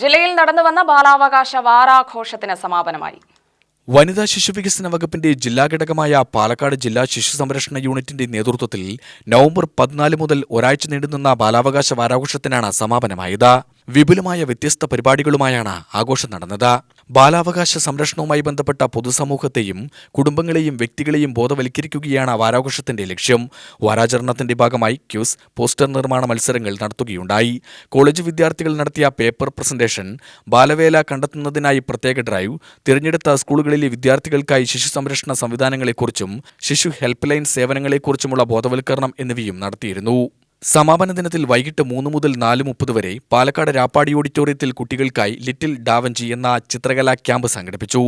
ജില്ലയിൽ നടന്നുവന്ന ബാലാവകാശ വാരാഘോഷത്തിന് സമാപനമായി. വനിതാ ശിശു വികസന വകുപ്പിന്റെ ജില്ലാ ഘടകമായ പാലക്കാട് ജില്ലാ ശിശു സംരക്ഷണ യൂണിറ്റിന്റെ നേതൃത്വത്തിൽ നവംബർ പതിനാല് മുതൽ ഒരാഴ്ച നീണ്ടുനിന്ന ബാലാവകാശ വാരാഘോഷത്തിനാണ് സമാപനമായത്. വിപുലമായ വ്യത്യസ്ത പരിപാടികളുമായാണ് ആഘോഷം നടന്നത്. ബാലാവകാശ സംരക്ഷണവുമായി ബന്ധപ്പെട്ട പൊതുസമൂഹത്തെയും കുടുംബങ്ങളെയും വ്യക്തികളെയും ബോധവൽക്കരിക്കുകയാണ് വാരാഘോഷത്തിന്റെ ലക്ഷ്യം. വാരാചരണത്തിന്റെ ഭാഗമായി ക്യൂസ് പോസ്റ്റർ നിർമ്മാണ മത്സരങ്ങൾ നടത്തുകയുണ്ടായി. കോളേജ് വിദ്യാർത്ഥികൾ നടത്തിയ പേപ്പർ പ്രസന്റേഷൻ ബാലവേല കണ്ടെത്തുന്നതിനായി പ്രത്യേക ഡ്രൈവ് തിരഞ്ഞെടുത്ത സ്കൂളുകളിലെ വിദ്യാർത്ഥികൾക്കായി ശിശു സംരക്ഷണ സംവിധാനങ്ങളെക്കുറിച്ചും ശിശു ഹെൽപ്പ് ലൈൻ സേവനങ്ങളെക്കുറിച്ചുമുള്ള ബോധവൽക്കരണം എന്നിവയും നടത്തിയിരുന്നു. സമാപന ദിനത്തിൽ വൈകിട്ട് മൂന്ന് മുതൽ നാല് മുപ്പത് വരെ പാലക്കാട് രാപ്പാടി ഓഡിറ്റോറിയത്തിൽ കുട്ടികൾക്കായി ലിറ്റിൽ ഡാവഞ്ചി എന്ന ചിത്രകലാ ക്യാമ്പ് സംഘടിപ്പിച്ചു.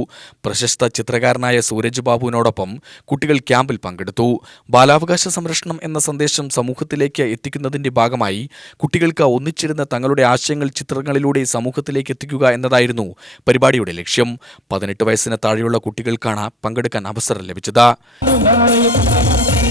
പ്രശസ്ത ചിത്രകാരനായ സൂരജ് ബാബുവിനോടൊപ്പം കുട്ടികൾ ക്യാമ്പിൽ പങ്കെടുത്തു. ബാലാവകാശ സംരക്ഷണം എന്ന സന്ദേശം സമൂഹത്തിലേക്ക് എത്തിക്കുന്നതിന്റെ ഭാഗമായി കുട്ടികൾക്ക് ഒന്നിച്ചിരുന്ന തങ്ങളുടെ ആശയങ്ങൾ ചിത്രങ്ങളിലൂടെ സമൂഹത്തിലേക്ക് എത്തിക്കുക എന്നതായിരുന്നു പരിപാടിയുടെ ലക്ഷ്യം. പതിനെട്ട് വയസ്സിന് താഴെയുള്ള കുട്ടികൾക്കാണ് പങ്കെടുക്കാൻ അവസരം ലഭിച്ചത്.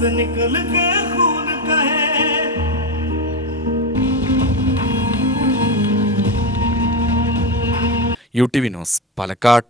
से निकल के खून कहे U T V news Palakkad